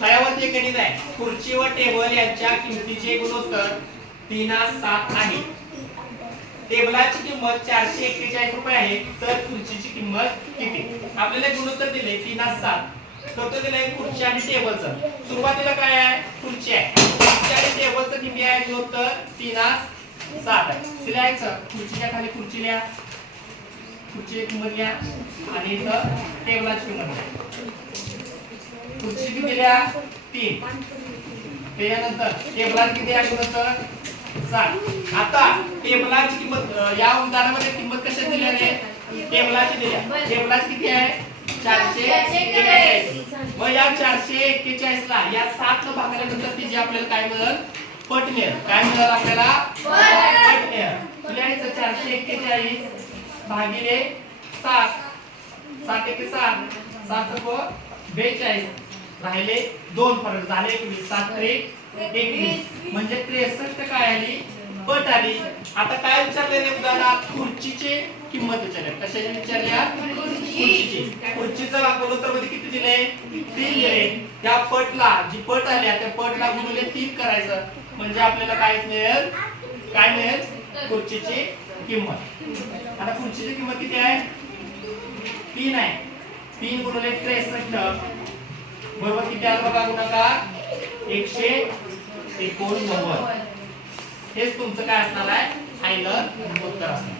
तळ्यावरती गणित आहे. खुर्ची व टेबल यांच्या किमतीचे गुणोत्तर 3:7 आहे. टेबलाची किंमत 441 रुपये आहे, तर खुर्चीची किंमत किती? आपल्याला गुणोत्तर दिले 3:7. तर तो दिलाय खुर्ची आणि टेबलचं. सुरुवातीला काय आहे? खुर्ची आहे. खुर्ची आणि टेबलचं किती आहे गुणोत्तर? 3:7 आहे. लिहायचं खुर्चीच्या खाली खुर्ची लिहा, खुर्चीची किंमत लिहा आणि इथं टेबलाची किंमत लिहा. खुर्ची किती लिहा? 3. त्यानंतर टेबलाची किती आहे गुणोत्तर? 7. आता टेबलाची किंमत या उदाहरणामध्ये किंमत कशी दिली आहे? टेबलाची दिली आहे. टेबलाची किती आहे? 441. मग या 441 ला या 7 न भागल्यानंतर ती जी आपल्याला काय मिळेल? पट मिळेल. काय मिळेल आपल्याला? पट मिळेल. लिहायचं 441 भागिले 7. 7 × 7 7 × 42 राहिले 2 फरक झाले 21. 7 × 21 म्हणजे 63 काय आली? पट आली. आता काय विचारलेले उदाहरणात? खुर्चीची किंमत विचारली. कशाची विचारल्या? खुर्चीची. खुर्चीचं गुणोत्तर मध्ये किती दिले? 3 दिले. त्या पटला जी पट आल्या त्या पटला गुणिले 3 करायचं म्हणजे आपल्याला काय मिळेल? काय मिळेल? खुर्चीची किंमत. आता खुर्चीची किंमत किती आहे? 3 आहे. 3 गुणिले 63 बरोबर किती आलं बघा गुणाकार? 189. हेच तुमचं काय असणार आहे? फायनल उत्तर असणार.